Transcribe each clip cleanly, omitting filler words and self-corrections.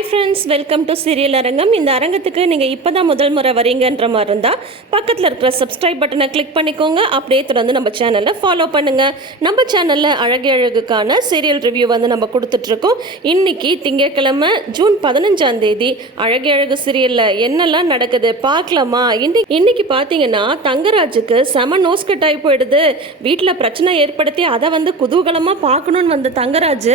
Hi friends, welcome to serial அரங்கம். இந்த அரங்கத்துக்கு நீங்கள் இப்போ தான் முதல் முறை வரீங்கன்ற மாதிரி இருந்தால் பக்கத்தில் இருக்கிற சப்ஸ்கிரைப் பட்டனை கிளிக் பண்ணிக்கோங்க. அப்படியே தொடர்ந்து நம்ம சேனலை ஃபாலோ பண்ணுங்கள். நம்ம சேனலில் அழகுக்கான சீரியல் ரிவ்யூ வந்து நம்ம கொடுத்துட்ருக்கோம். இன்றைக்கி திங்கட்கிழமை ஜூன் 15ஆம் தேதி அழகு சீரியலில் என்னெல்லாம் நடக்குது பார்க்கலாமா? இன்னைக்கு பார்த்தீங்கன்னா தங்கராஜுக்கு செம நோஸ் கட் ஆகி போயிடுது. வீட்டில் பிரச்சனை ஏற்படுத்தி அதை வந்து குதூகலமாக பார்க்கணுன்னு வந்த தங்கராஜ்,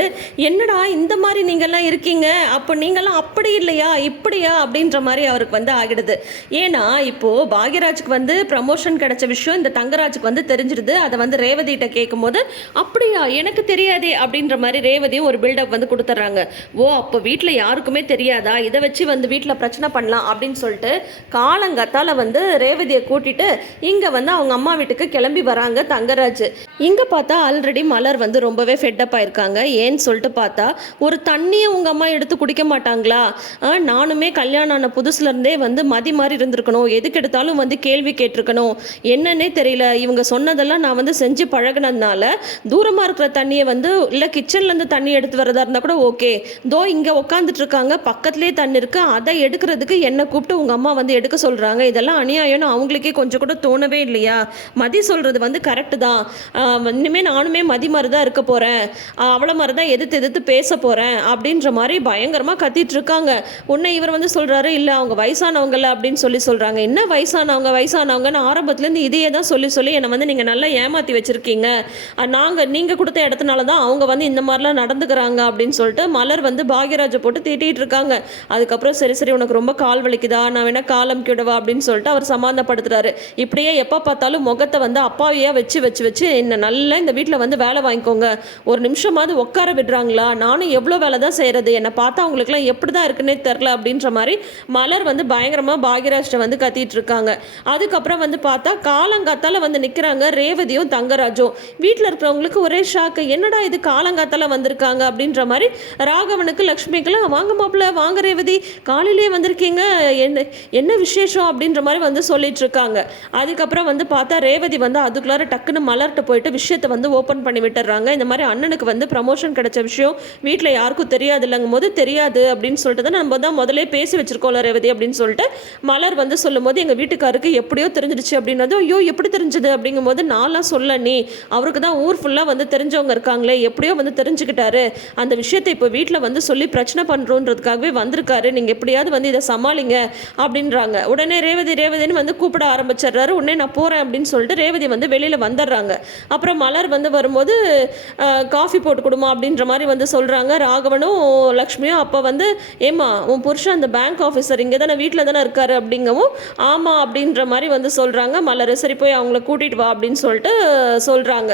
என்னடா இந்த மாதிரி நீங்கள்லாம் இருக்கீங்க, அப்போ நீங்களாம் அப்படி இல்லையா இப்படியா அப்படின்ற மாதிரி அவருக்கு வந்து ஆகிடுது. ஏன்னா இப்போது பாக்யராஜுக்கு வந்து ப்ரமோஷன் கிடைச்ச விஷயம் இந்த தங்கராஜுக்கு வந்து தெரிஞ்சிடுது. அதை வந்து ரேவதிகிட்ட கேட்கும்போது, அப்படியா எனக்கு தெரியாதே அப்படின்ற மாதிரி ரேவதியும் ஒரு பில்டப் வந்து கொடுத்துட்றாங்க. ஓ அப்போ வீட்டில் யாருக்குமே தெரியாதா, இதை வச்சு வந்து வீட்டில் பிரச்சனை பண்ணலாம் அப்படின்னு சொல்லிட்டு காலங்கத்தால் வந்து ரேவதியை கூட்டிட்டு இங்கே வந்து அவங்க அம்மா வீட்டுக்கு கிளம்பி வராங்க தங்கராஜ். இங்கே பார்த்தா ஆல்ரெடி மலர் வந்து ரொம்பவே ஃபெட்டப் ஆயிருக்காங்க. ஏன்னு சொல்லிட்டு பார்த்தா, ஒரு தண்ணியை உங்கள் அம்மா எடுத்து குடிக்க மாட்டாங்களா? நானுமே கல்யாணம் ஆன புதுசுலேருந்தே வந்து மதி மாதிரி இருந்திருக்கணும், எதுக்கு எடுத்தாலும் வந்து கேள்வி கேட்டிருக்கணும், என்னன்னே தெரியல. இவங்க சொன்னதெல்லாம் நான் வந்து செஞ்சு பழகினதுனால தூரமாக இருக்கிற தண்ணியை வந்து இல்லை கிச்சன்லேருந்து தண்ணி எடுத்து வரதா இருந்தால் கூட ஓகே, தோ இங்கே உட்காந்துட்டு இருக்காங்க பக்கத்துலேயே தண்ணி இருக்குது, அதை எடுக்கிறதுக்கு என்னை கூப்பிட்டு உங்கள் அம்மா வந்து எடுக்க சொல்கிறாங்க. இதெல்லாம் அநியாயம்னு அவங்களுக்கே கொஞ்சம் கூட தோணவே இல்லையா? மதி சொல்கிறது வந்து கரெக்டு தான். இனிமேல் நானுமே மதி மாதிரி தான் இருக்க போகிறேன், அவளை மாதிரி தான் எதிர்த்து பேச போகிறேன் அப்படின்ற மாதிரி பயங்கரமாக கத்திட்டு இருக்காங்க. உன்னை இவர் வந்து சொல்கிறாரு, இல்லை அவங்க வயசானவங்கள அப்படின்னு சொல்கிறாங்க. என்ன வயசானவங்கன்னு ஆரம்பத்துலேருந்து இதையே தான் சொல்லி என்னை வந்து நீங்கள் நல்லா ஏமாற்றி வச்சுருக்கீங்க, நீங்கள் கொடுத்த இடத்துனால தான் அவங்க வந்து இந்த மாதிரிலாம் நடந்துக்கிறாங்க அப்படின்னு சொல்லிட்டு மலர் வந்து பாக்யராஜை போட்டு திட்டிகிட்டு இருக்காங்க. அதுக்கப்புறம் சரி உனக்கு ரொம்ப கால் வலிக்குதா, நான் வேணா காலம் கிடவா அப்படின்னு சொல்லிட்டு அவர் சமாதானப்படுத்துறாரு. இப்படியே எப்போ பார்த்தாலும் முகத்தை வந்து அப்பாவையாக வச்சு என்ன நல்லா இந்த வீட்டில் வந்து வேலை வாங்கிக்கோங்க, ஒரு நிமிஷமாவது உட்கார விடுறாங்களா, நானும் எவ்வளோ வேலை தான் செய்கிறது, என்னை பார்த்தா அவங்களுக்குலாம் எப்படி தான் இருக்குன்னே தெரில அப்படின்ற மாதிரி மலர் வந்து பயங்கரமாக பாக்யராஜ்கிட்ட வந்து கத்திட்டு இருக்காங்க. அதுக்கப்புறம் வந்து பார்த்தா காலங்காத்தால வந்து நிற்கிறாங்க ரேவதியும் தங்கராஜும். வீட்டில் இருக்கிறவங்களுக்கு ஒரே ஷாக்கு, என்னடா இது காலங்காத்தால வந்திருக்காங்க அப்படின்ற மாதிரி. ராகவனுக்கு லக்ஷ்மிக்கெல்லாம் வாங்க மாப்பிள்ள வாங்க ரேவதி காலையிலேயே வந்திருக்கீங்க, என்ன விசேஷம் அப்படின்ற மாதிரி வந்து சொல்லிட்டு இருக்காங்க. அதுக்கப்புறம் வந்து பார்த்தா ரேவதி வந்து அதுக்குள்ளார டக்குன்னு மலர்கிட்ட போயிட்டு விஷயத்தை வந்து ஓப்பன் பண்ணி விட்டுறாங்க. இந்த மாதிரி அண்ணனுக்கு வந்து ப்ரமோஷன் கிடைச்ச விஷயம் வீட்டில் யாருக்கும் தெரியாது இல்லைங்கும் போது, தெரியாது அப்படின்னு சொல்லிட்டு தான் நம்ம தான் முதலே பேசி வச்சிருக்கோம்ல ரேவதி அப்படின்னு சொல்லிட்டு மலர் வந்து சொல்லும் போது, எங்கள் வீட்டுக்காருக்கு எப்படியோ தெரிஞ்சிடுச்சு அப்படின்னது. ஐயோ எப்படி தெரிஞ்சது அப்படிங்கும் போது, நான்லாம் சொல்ல நீ அவருக்கு தான் ஊர் ஃபுல்லாக வந்து தெரிஞ்சவங்க இருக்காங்களே, எப்படியோ வந்து தெரிஞ்சுக்கிட்டாரு, அந்த விஷயத்தை இப்போ வீட்டில் வந்து சொல்லி பிரச்சனை பண்ணுறோன்றதுக்காகவே வந்திருக்காரு, நீங்கள் எப்படியாவது வந்து இதை சமாளிங்க அப்படின்றாங்க. உடனே ரேவதின்னு வந்து கூப்பிட ஆரம்பிச்சிடுறாரு. உடனே நான் போகிறேன் அப்படின்னு சொல்லிட்டு ரேவதி வந்து வெளியில் வந்துடுறாங்க. அப்புறம் மலர் வந்து வரும்போது காஃபி போட்டு கொடுமா அப்படின்ற மாதிரி வந்து சொல்கிறாங்க. ராகவனும் லக்ஷ்மியும் அப்போ வந்து, ஏம்மா உன் புருஷன் அந்த பேங்க் ஆஃபீஸர் இங்கே தானே வீட்டில் தானே இருக்காரு அப்படிங்கவும், ஆமாம் அப்படின்ற மாதிரி வந்து சொல்கிறாங்க. மலர் சரி போய் அவங்கள கூட்டிகிட்டு வா அப்படின்னு சொல்லிட்டு சொல்கிறாங்க.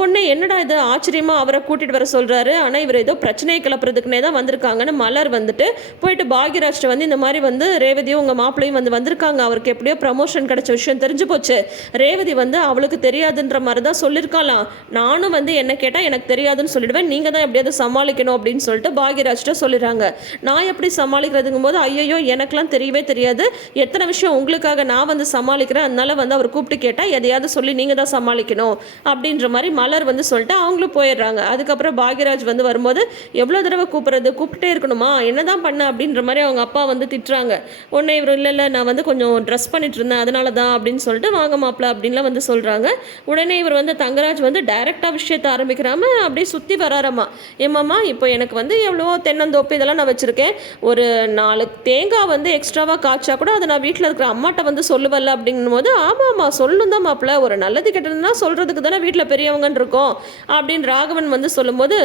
உடனே என்னடா இது ஆச்சரியமாக அவரை கூட்டிகிட்டு வர சொல்கிறாரு, ஆனால் இவர் ஏதோ பிரச்சனையை கிளப்புறதுக்குனே தான் வந்திருக்காங்கன்னு மலர் வந்துட்டு போயிட்டு பாக்யராஜ்ட்ட வந்து இந்த மாதிரி வந்து ரேவதியும் உங்கள் மாப்பிள்ளையும் வந்து வந்திருக்காங்க, அவருக்கு எப்படியோ ப்ரமோஷன் கிடைச்ச விஷயம் தெரிஞ்சு போச்சு, ரேவதி வந்து அவளுக்கு தெரியாதுன்ற மாதிரி தான் சொல்லியிருக்கலாம், நானும் வந்து என்ன கேட்டால் எனக்கு தெரியாதுன்னு சொல்லிடுவேன், நீங்கள் தான் எப்படியாவது சமாளிக்கணும் அப்படின்னு சொல்லிட்டு பாக்யராஜ்ட்ட சொல்லிடுறாங்க. நான் எப்படி சமாளிக்கிறதுங்கும் போது, ஐயோ எனக்கெல்லாம் தெரியவே தெரியாது, எத்தனை விஷயம் உங்களுக்காக நான் வந்து சமாளிக்கிறேன், அதனால வந்து அவர் கூப்பிட்டு கேட்டால் எதையாவது சொல்லி நீங்கள் தான் சமாளிக்கணும் அப்படின்ற மாதிரி மலர் வந்து சொல்லிட்டு அவங்களும் போயிடுறாங்க. அதுக்கப்புறம் பாக்யராஜ் வந்து வரும்போது, எவ்வளோ தடவை கூப்பிட்டே இருக்கணுமா, என்னதான் பண்ண அப்படின்ற மாதிரி அவங்க அப்பா வந்து திட்டுறாங்க. உடனே இவர் இல்லை நான் வந்து கொஞ்சம் ட்ரெஸ் பண்ணிட்டு இருந்தேன் அதனால தான் அப்படின்னு சொல்லிட்டு வாங்க மாப்பிள்ள அப்படின்லாம் வந்து சொல்கிறாங்க. உடனே இவர் வந்து தங்கராஜ் வந்து டைரெக்டாக விஷயத்தை ஆரம்பிக்கிறாம அப்படியே சுற்றி வராரம்மா. ஏமாம்மா இப்போ எனக்கு வந்து எவ்வளோ தென்னந்தோப்பு இதெல்லாம் நான் வச்சுருக்கேன், ஒரு 4 தேங்காய் வந்து எக்ஸ்ட்ராவாக காய்ச்சா கூட அதை நான் வீட்டில் இருக்கிற அம்மாட்ட வந்து சொல்லுவல்ல அப்படிங்கும் போது, ஆமாம்மா சொல்லணும் தான் மாப்பிள்ள, ஒரு நல்லது கெட்டதுன்னா சொல்கிறதுக்கு தானே வீட்டில் பெரியவங்கன்னு இருக்கோம் அப்படின்னு ராகவன் வந்து சொல்லும்போது,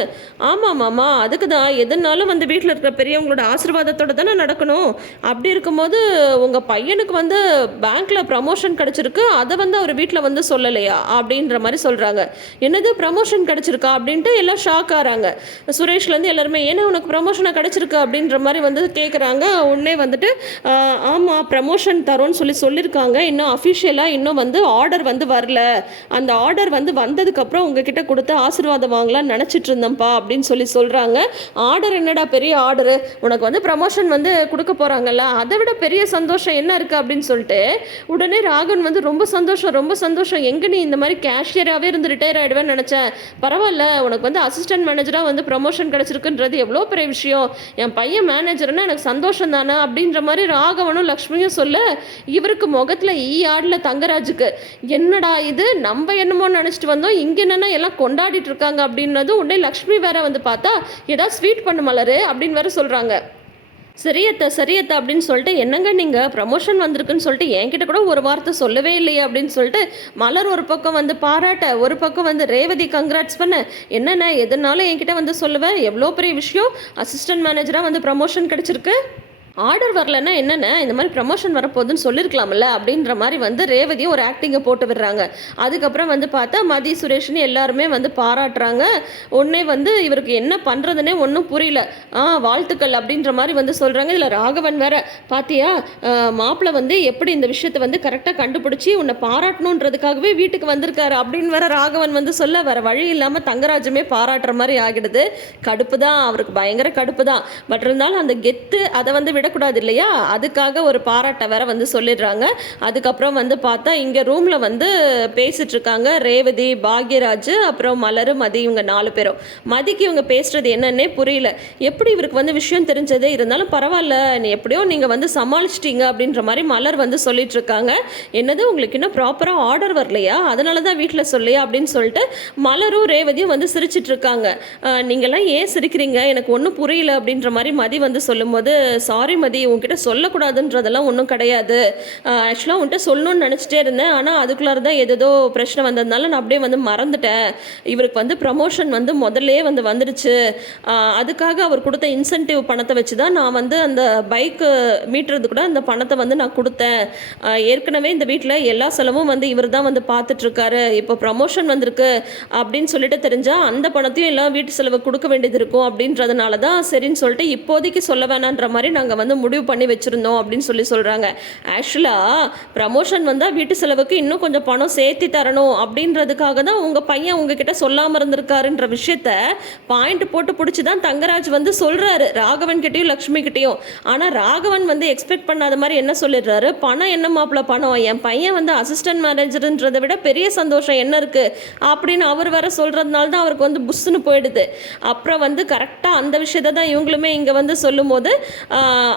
ஆமாம்மாம்மா அதுக்கு தான் எதுனாலும் வந்து வீட்டில் இருக்கிற பெரியவங்களோட ஆசீர்வாதத்தோடு தானே நடக்கணும், அப்படி இருக்கும்போது உங்கள் பையனுக்கு வந்து பேங்க்கில் ப்ரமோஷன் கிடச்சிருக்கு, அதை வந்து அவர் வீட்டில் வந்து சொல்லலையா அப்படின்ற மாதிரி சொல்கிறாங்க. என்னது ப்ரமோஷன் கிடச்சிருக்கா அப்படின்ட்டு எல்லாம் ஷாக் ஆகிறாங்க. சுரேஷ்லேருந்து எல்லாருமே ஏன்னா உனக்கு ப்ரமோஷனாக கிடச்சிருக்கு அப்படின்ற மாதிரி வந்து கேட்குறாங்க. உடனே வந்துட்டு ஆமாம் ப்ரமோஷன் தரோன்னு சொல்லியிருக்காங்க, இன்னும் அஃபிஷியலாக இன்னும் வந்து ஆர்டர் வந்து வரல, அந்த ஆர்டர் வந்து வந்ததுக்கப்புறம் உங்ககிட்ட கொடுத்து ஆசீர்வாதம் வாங்கலாம்னு நினச்சிட்டு இருந்தேன்ப்பா அப்படின்னு சொல்கிறாங்க. ஆர்டர் என்னடா பெரிய ஆர்டரு, உனக்கு வந்து ப்ரமோஷன் வந்து கொடுக்க போகிறாங்கல்ல, அதை விட பெரிய சந்தோஷம் என்ன இருக்குது அப்படின்னு சொல்லிட்டு உடனே ராகவன் வந்து ரொம்ப சந்தோஷம், எங்கே நீ இந்த மாதிரி கேஷியராகவே இருந்து ரிட்டையர் ஆகிடுவேன்னு நினச்சேன், பரவாயில்ல உனக்கு வந்து அசிஸ்டன்ட் மேனேஜராக வந்து ப்ரமோஷன் கிடச்சிருக்குன்றது எவ்வளோ பெரிய விஷயம், என் பையன் மேனேஜர்னா எனக்கு சந்தோஷம் தானே அப்படின்ற மாதிரி ராகவனும் லக்ஷ்மியும் சொல்ல, இவருக்கு முகத்தில் ஆடல தங்கராஜுக்கு. என்னடா இது, நம்ம என்னமோ நினச்சிட்டு வந்தோம், இங்கே என்னென்னா எல்லாம் கொண்டாடிட்டு இருக்காங்க அப்படின்னதும் உடனே லக்ஷ்மி வேற வந்து பார்த்தா ஏதாவது ஸ்வீட் பண்ண மலரு அப்படின்னு வேற சொல்கிறாங்க. சரியத்த அப்படின்னு சொல்லிட்டு, என்னங்க நீங்கள் ப்ரமோஷன் வந்திருக்குன்னு சொல்லிட்டு என்கிட்ட கூட ஒரு வார்த்தை சொல்லவே இல்லையே அப்படின்னு சொல்லிட்டு மலர் ஒரு பக்கம் வந்து பாராட்ட, ஒரு பக்கம் வந்து ரேவதி கங்க்ராட்ஸ் பண்ண. என்னென்ன எதுனாலும் என்கிட்ட வந்து சொல்லுவேன், எவ்வளோ பெரிய விஷயம், அசிஸ்டன்ட் மேனேஜராக வந்து ப்ரமோஷன் கிடச்சிருக்கு, ஆர்டர் வரலன்னா என்னென்ன இந்த மாதிரி ப்ரமோஷன் வரப்போகுதுன்னு சொல்லியிருக்கலாம்ல அப்படின்ற மாதிரி வந்து ரேவதியும் ஒரு ஆக்டிங்கை போட்டு விடுறாங்க. அதுக்கப்புறம் வந்து பார்த்தா மதி சுரேஷ்னு எல்லாருமே வந்து பாராட்டுறாங்க. உடனே வந்து இவருக்கு என்ன பண்ணுறதுனே ஒன்றும் புரியல. வாழ்த்துக்கள் அப்படின்ற மாதிரி வந்து சொல்கிறாங்க. இதில் ராகவன் வேற, பாத்தியா மாப்பிள்ளை வந்து எப்படி இந்த விஷயத்தை வந்து கரெக்டாக கண்டுபிடிச்சி உன்னை பாராட்டணுன்றதுக்காகவே வீட்டுக்கு வந்திருக்காரு அப்படின்னு வேற ராகவன் வந்து சொல்ல, வேற வழி இல்லாமல் தங்கராஜுமே பாராட்டுற மாதிரி ஆகிடுது. கடுப்பு தான், அவருக்கு பயங்கர கடுப்பு தான். பட் இருந்தாலும் அந்த கெத்து அதை வந்து விடக்கூடாது இல்லையா, அதுக்காக ஒரு பாராட்டை வேற வந்து சொல்லிடுறாங்க. அதுக்கப்புறம் வந்து பார்த்தா இங்கே ரூமில் வந்து பேசிட்டு இருக்காங்க ரேவதி, பாக்யராஜ், அப்புறம் மலர், மதி, இவங்க 4 பேரும். மதிக்கு இவங்க பேசுறது என்னன்னே புரியல. எப்படி இவருக்கு வந்து விஷயம் தெரிஞ்சதே, இருந்தாலும் பரவாயில்ல, எப்படியோ நீங்கள் வந்து சமாளிச்சிட்டீங்க அப்படின்ற மாதிரி மலர் வந்து சொல்லிட்டு இருக்காங்க. என்னது உங்களுக்கு இன்னும் ப்ராப்பராக ஆர்டர் வரலையா, அதனால தான் வீட்டில் சொல்லையா அப்படின்னு சொல்லிட்டு மலரும் ரேவதியும் வந்து சிரிச்சிட்டு இருக்காங்க. நீங்கள்லாம் ஏன் சிரிக்கிறீங்க, எனக்கு ஒன்றும் புரியல அப்படின்ற மாதிரி மதி வந்து சொல்லும்போது, சாரி மதி, உங்ககிட்ட சொல்லக்கூடாதுன்றதெல்லாம் ஒன்றும் கிடையாது. ஆக்சுவலாக உன்கிட்ட சொல்லணும்னு நினச்சிட்டே இருந்தேன், ஆனால் அதுக்குள்ளார தான் ஏதோ பிரச்சனை வந்ததுனால நான் அப்படியே வந்து மறந்துட்டேன். இவருக்கு வந்து ப்ரமோஷன் வந்து முதல்லே வந்து வந்துடுச்சு. அதுக்காக அவர் கொடுத்த இன்சென்டிவ் பணத்தை வச்சு தான் நான் வந்து அந்த பைக்கு மீட்டுறது கூட அந்த பணத்தை வந்து நான் கொடுத்தேன். ஏற்கனவே இந்த வீட்டில் எல்லா செலவும் வந்து இவர் தான் வந்து பார்த்துட்ருக்காரு. இப்போ ப்ரமோஷன் வந்திருக்கு அப்படின்னு சொல்லிட்டு தெரிஞ்சால் அந்த பணத்தையும் எல்லாம் வீட்டு செலவு கொடுக்க வேண்டியது இருக்கும் அப்படின்றதுனால தான் சரின்னு சொல்லிட்டு இப்போதைக்கு சொல்ல வேணான்ற மாதிரி நாங்கள் வந்து முடிவு பண்ணி வச்சுருந்தோம் அப்படின்னு சொல்கிறாங்க. ஆக்சுவலாக ப்ரமோஷன் வந்தால் வீட்டு செலவுக்கு இன்னும் கொஞ்சம் பணம் சேர்த்தி தரணும் அப்படின்றதுக்காக தான் உங்கள் பையன் உங்ககிட்ட சொல்லாமல் இருந்திருக்காருன்ற விஷயத்த பாயிண்ட் போட்டு பிடிச்சி தான் தங்கராஜ் வந்து சொல்கிறாரு ராகவன் கிட்டேயும் லக்ஷ்மி கிட்டேயும். ஆனால் ராகவன் வந்து எக்ஸ்பெக்ட் பண்ணாத மாதிரி என்ன சொல்லிடுறாரு, பணம் என்ன மாப்பிள்ள பணம், என் பையன் வந்து அசிஸ்டன்ட் மேனேஜர்ன்றதை விட பெரிய சந்தோஷம் என்ன இருக்குது அப்படின்னு அவர் வேற சொல்கிறதுனால தான் அவருக்கு வந்து புஷ்ஷுன்னு போயிடுது. அப்புறம் வந்து கரெக்டாக அந்த விஷயத்தை தான் இவங்களுமே இங்கே வந்து சொல்லும்போது,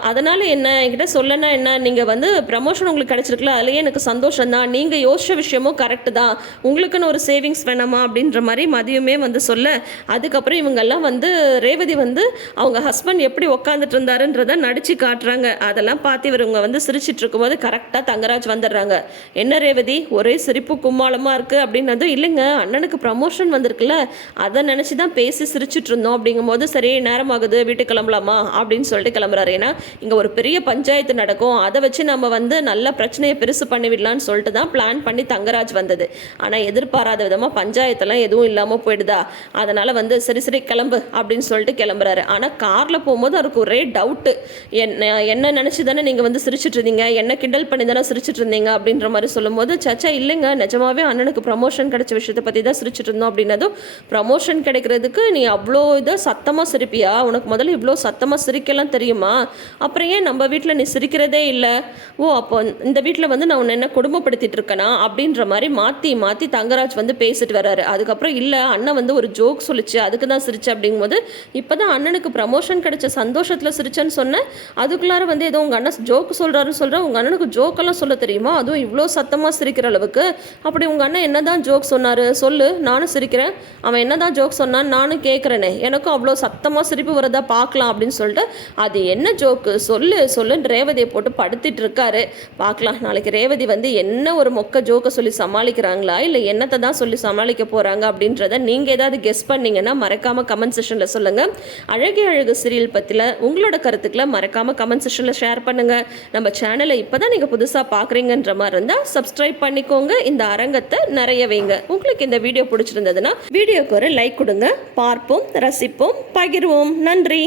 அதனால் என்ன என்கிட்ட சொல்லனா என்ன, நீங்கள் வந்து ப்ரமோஷன் உங்களுக்கு கிடச்சிருக்குல அதுலேயே எனக்கு சந்தோஷம் தான், நீங்கள் யோசிச்ச விஷயமும் கரெக்டு தான், உங்களுக்குன்னு ஒரு சேவிங்ஸ் வேணாமா அப்படின்ற மாதிரி மதியமே வந்து சொல்ல, அதுக்கப்புறம் இவங்கெல்லாம் வந்து ரேவதி வந்து அவங்க ஹஸ்பண்ட் எப்படி உட்காந்துட்டு இருந்தாருன்றதை நடிச்சு காட்டுறாங்க. அதெல்லாம் பார்த்து இவங்க வந்து சிரிச்சிட்டு இருக்கும்போது கரெக்டாக தங்கராஜ் வந்துடுறாங்க. என்ன ரேவதி ஒரே சிரிப்பு கும்மாளமாக இருக்குது அப்படின்னதும், இல்லைங்க அண்ணனுக்கு ப்ரமோஷன் வந்திருக்குல்ல அதை நினச்சி தான் பேசி சிரிச்சிட்டு இருந்தோம் அப்படிங்கும்போது, சரி நேரமாகுது வீட்டுக்கு கிளம்பலாமா அப்படின்னு சொல்லிட்டு கிளம்புறாரு. ஏன்னா இங்கே ஒரு பெரிய பஞ்சாயத்து நடக்கும், அதை வச்சு நம்ம வந்து நல்ல பிரச்சனையை பெருசு பண்ணிவிடலான்னு சொல்லிட்டு தான் பிளான் பண்ணி தங்கராஜ் வந்தது. ஆனால் எதிர்பாராத விதமாக பஞ்சாயத்தெல்லாம் எதுவும் இல்லாமல் போயிடுதா, அதனால் வந்து சரி கிளம்பு அப்படின்னு சொல்லிட்டு கிளம்புறாரு. ஆனால் காரில் போகும்போது அவருக்கு ஒரே டவுட்டு, என்ன நினச்சி தானே நீங்கள் வந்து சிரிச்சிட்டு இருந்தீங்க, என்ன கிண்டல் பண்ணி தானே சிரிச்சிட்டு இருந்தீங்க அப்படின்ற மாதிரி சொல்லும்போது, சச்சா இல்லைங்க நிஜமாவே அண்ணனுக்கு ப்ரமோஷன் கிடைச்ச விஷயத்தை பற்றி தான் சிரிச்சிட்டு இருந்தோம் அப்படின்னதும், ப்ரமோஷன் கிடைக்கிறதுக்கு நீ அவ்வளோ இதாக சத்தமாக சிரிப்பியா, உனக்கு முதல்ல இவ்வளோ சத்தமாக சிரிக்கலாம் தெரியுமா, அப்புறம் ஏன் நம்ம வீட்டில் நீ சிரிக்கிறதே இல்லை, ஓ அப்போ இந்த வீட்டில் வந்து நான் உன்னை என்ன கொடுமைப்படுத்திட்டு இருக்கேனா அப்படின்ற மாதிரி மாற்றி மாற்றி தங்கராஜ் வந்து பேசிட்டு வர்றாரு. அதுக்கப்புறம் இல்லை அண்ணன் வந்து ஒரு ஜோக் சொல்லிச்சு அதுக்கு தான் சிரிச்சு அப்படிங்கும்போது, இப்போ தான் அண்ணனுக்கு ப்ரமோஷன் கிடைச்ச சந்தோஷத்தில் சிரிச்சேன்னு சொன்னேன், அதுக்குள்ளார வந்து ஏதோ உங்கள் அண்ணன் ஜோக்கு சொல்கிறாருன்னு சொல்கிறேன், உங்கள் அண்ணனுக்கு ஜோக்கெல்லாம் சொல்ல தெரியுமா, அதுவும் இவ்வளோ சத்தமாக சிரிக்கிற அளவுக்கு, அப்படி உங்கள் அண்ணன் என்ன தான் ஜோக் சொன்னார் சொல்லு, நானும் சிரிக்கிறேன், அவன் என்ன தான் ஜோக் சொன்னான்னு நானும் கேட்குறேனே, எனக்கும் அவ்வளோ சத்தமாக சிரிப்பு வரதா பார்க்கலாம் அப்படின்னு சொல்லிட்டு, அது என்ன ஜோக்கு சொல்லுன்னு ரேவதியை போட்டு படுத்திட்டு இருக்காரு. பார்க்கலாம் நாளைக்கு ரேவதி வந்து என்ன ஒரு மொக்க ஜோக்கை சொல்லி சமாளிக்கிறாங்களா இல்லை என்னத்தை தான் சொல்லி சமாளிக்க போகிறாங்க அப்படின்றத நீங்கள் ஏதாவது கெஸ் பண்ணீங்கன்னா மறக்காமல் கமெண்ட் செஷனில் சொல்லுங்கள். அழகே அழகு சீரியல் பற்றில உங்களோட கருத்துக்களை மறக்காமல் கமெண்ட் செஷனில் ஷேர் பண்ணுங்கள். நம்ம சேனலை இப்போ தான் நீங்கள் புதுசாக பார்க்குறீங்கன்ற மாதிரி இருந்தால் சப்ஸ்கிரைப் பண்ணிக்கோங்க. இந்த அரங்கத்தை நிறைய வைங்க. உங்களுக்கு இந்த வீடியோ பிடிச்சிருந்ததுன்னா வீடியோக்கு ஒரு லைக் கொடுங்க. பார்ப்போம், ரசிப்போம், பகிர்வோம். நன்றி.